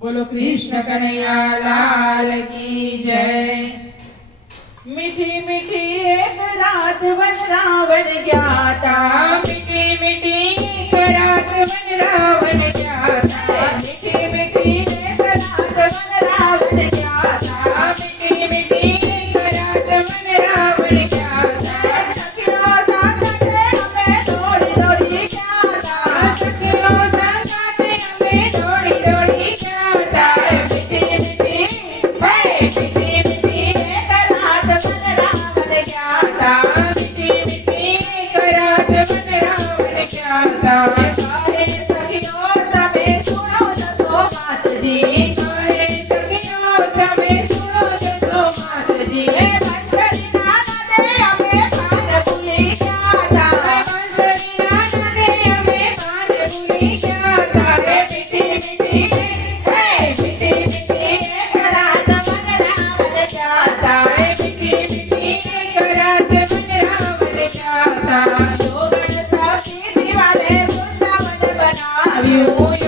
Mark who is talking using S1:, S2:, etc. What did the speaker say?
S1: बोलो कृष्ण कन्हैया, लाल की जय।
S2: मिठी मिठी एक रात वन रावण ज्ञाता।
S1: मिठी मिठी एक रात वन रावण ज्ञाता।
S2: मिठी मिठी एक रात वन रावण ज्ञाता।
S1: मिठी मिठी एक रात वन रावण Thank. you.